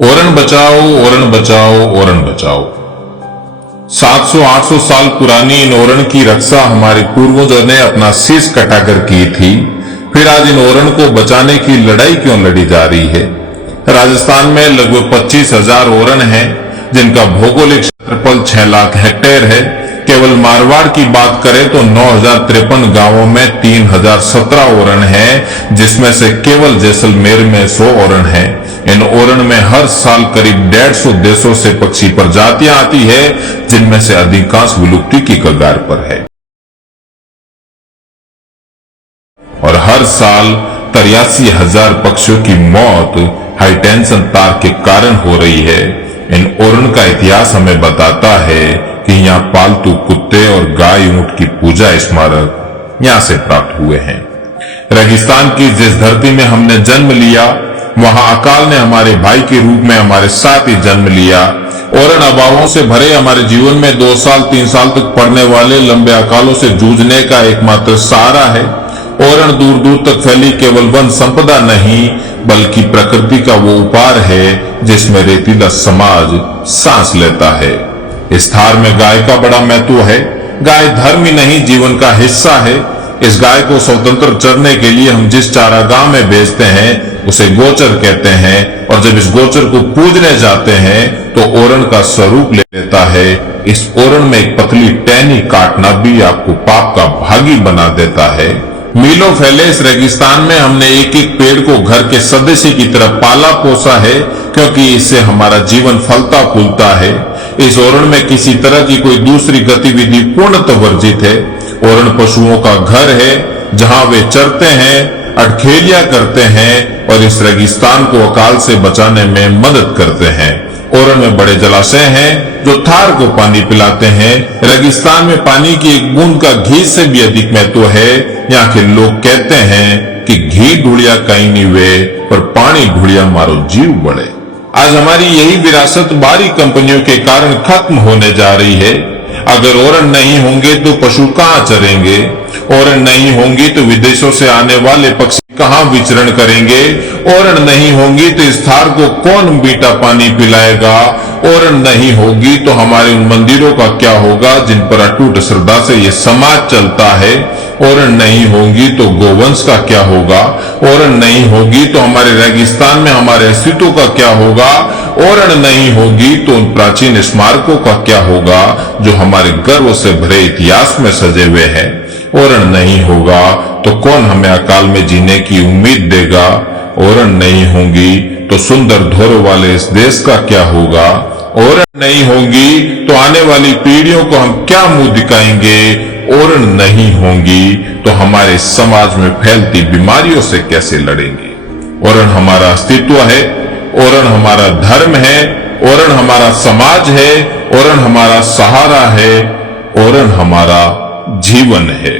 ओरण बचाओ, ओरण बचाओ, ओरण बचाओ। 700-800 साल पुरानी इन ओरण की रक्षा हमारे पूर्वजों ने अपना शीश कटाकर की थी। फिर आज इन ओरण को बचाने की लड़ाई क्यों लड़ी जा रही है? राजस्थान में लगभग 25,000 ओरण हैं, जिनका भौगोलिक क्षेत्रफल 6 लाख हेक्टेयर है। केवल मारवाड़ की बात करें तो 9,053 गांवों में 3,017 ओरण हैं, जिसमें से केवल जैसलमेर में 100 ओरण हैं। इन ओरण में हर साल करीब 150 देशों से पक्षी प्रजातियां आती है, जिनमें से अधिकांश विलुप्ति की कगार पर है। और हर साल 83,000 पक्षियों की मौत हाई टेंशन तार के कारण हो रही है। इन ओरण का इतिहास हमें बताता है कि यहाँ पालतू कुत्ते और गाय ऊंट की पूजा स्मारक यहाँ से प्राप्त हुए हैं। रेगिस्तान की जिस धरती में हमने जन्म लिया, वहां अकाल ने हमारे भाई के रूप में हमारे साथ ही जन्म लिया। ओरण अभावों से भरे हमारे जीवन में 2 साल 3 साल तक पड़ने वाले लंबे अकालों से जूझने का एकमात्र सहारा है। ओरण दूर दूर तक फैली केवल वन संपदा नहीं, बल्कि प्रकृति का वो उपहार है जिसमें रेतीला समाज सांस लेता है। इस थार में गाय का बड़ा महत्व है। गाय धर्म ही नहीं, जीवन का हिस्सा है। इस गाय को स्वतंत्र चरने के लिए हम जिस चारागाह में भेजते हैं उसे गोचर कहते हैं, और जब इस गोचर को पूजने जाते हैं तो ओरण का स्वरूप ले लेता है। इस ओरण में एक पतली टहनी काटना भी आपको पाप का भागी बना देता है। मीलों फैले इस रेगिस्तान में हमने एक एक पेड़ को घर के सदस्य की तरह पाला पोसा है, क्योंकि इससे हमारा जीवन फलता फूलता है। इस ओरण में किसी तरह की कोई दूसरी गतिविधि पूर्णतः वर्जित है। ओरण पशुओं का घर है, जहां वे चरते हैं, अटखेलियां करते हैं और इस रेगिस्तान को अकाल से बचाने में मदद करते हैं। ओरण में बड़े जलाशय हैं जो थार को पानी पिलाते हैं। रेगिस्तान में पानी की एक बूंद का घी से भी अधिक महत्व है। यहाँ के लोग कहते हैं कि घी ढूढ़िया कहीं नहीं वे, पर पानी ढूढ़िया मारो जीव बढ़े। आज हमारी यही विरासत बाहरी कंपनियों के कारण खत्म होने जा रही है। अगर ओरण नहीं होंगे तो पशु कहाँ चरेंगे? ओरण नहीं होंगी तो विदेशों से आने वाले पक्षी कहाँ विचरण करेंगे? ओरण नहीं होंगी तो इस थार को कौन मीठा पानी पिलाएगा? ओरण नहीं होगी तो हमारे उन मंदिरों का क्या होगा जिन पर अटूट श्रद्धा से ये समाज चलता है? ओरण नहीं होगी तो गोवंश का क्या होगा? ओरण नहीं होगी तो हमारे रेगिस्तान में हमारे अस्तित्व का क्या होगा? ओरण नहीं होगी तो उन प्राचीन स्मारकों का क्या होगा जो हमारे गर्व से भरे इतिहास में सजे हुए हैं? ओरण नहीं होगा तो कौन हमें अकाल में जीने की उम्मीद देगा? ओरण नहीं होगी तो सुंदर धोरों वाले इस देश का क्या होगा? ओरण नहीं होगी तो आने वाली पीढ़ियों को हम क्या मुंह दिखाएंगे? ओरण नहीं होंगी तो हमारे समाज में फैलती बीमारियों से कैसे लड़ेंगे? ओरण हमारा अस्तित्व है, ओरण हमारा धर्म है, ओरण हमारा समाज है, ओरण हमारा सहारा है, ओरण हमारा जीवन है।